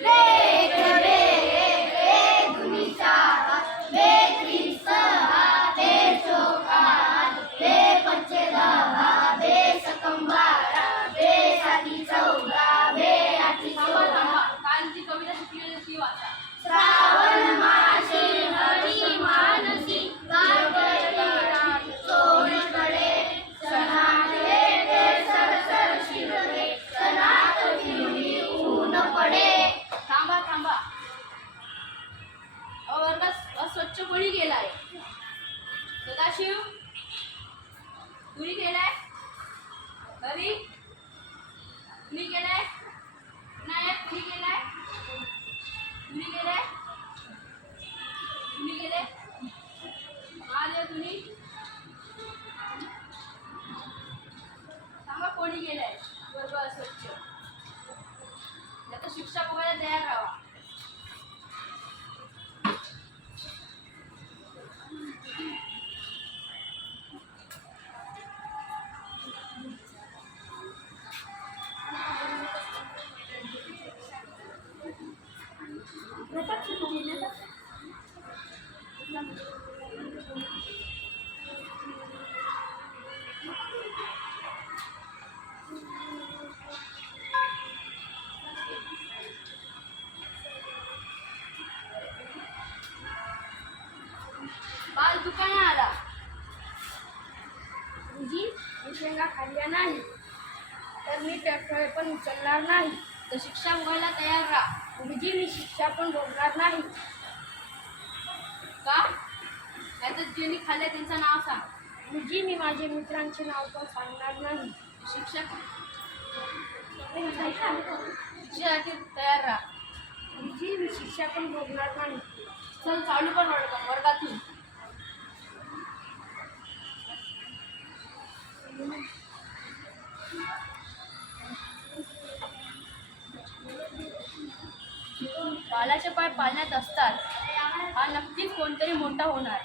वेग वेग वेगुनी चार, वे त्रिक सहा, वे चोक आठ, वे पंचे दहा, वे सकम बारा, वे साती 14, वे आठी 16. कालची कविता शिकलेली ती वाचा. श्रावण मासी हरी मानसी, सोनीकडे सणात येते सरसर शिरते, सणात फिरुनी ऊन पडे. थांबा थांबा. वर्गात अस्वच्छ कोणी केलाय? सदाशिव कुणी केलाय? हरी कुणी केलाय? विनायक कुणी केलाय? कुणी केलाय? कुणी केले? महादेव कुणी? सांगा कोणी केलाय वर्ग अस्वच्छ? याचा शिक्षा बघायला तयार राहा. बाल दुकाने आला. गुरुजी, मी शेंगा खाल्ल्या नाही तर मी फळे पण उचलणार नाही. तर शिक्षा बघायला तयार राहा. गुरुजी, मी शिक्षा पण भोगणार नाही. का? त्याचं ज्यांनी खाल्लंय त्यांचं नाव सांग. गुरुजी, मी माझ्या मित्रांचे नाव पण सांगणार नाही. शिक्षा शिक्षेसाठी तयार राहा. गुरुजी, मी शिक्षा पण भोगणार नाही. चल चालू पण वर्गातून. बालाचे पाय पाळण्यात असतात, हा नक्कीच कोणतरी मोठा होणार.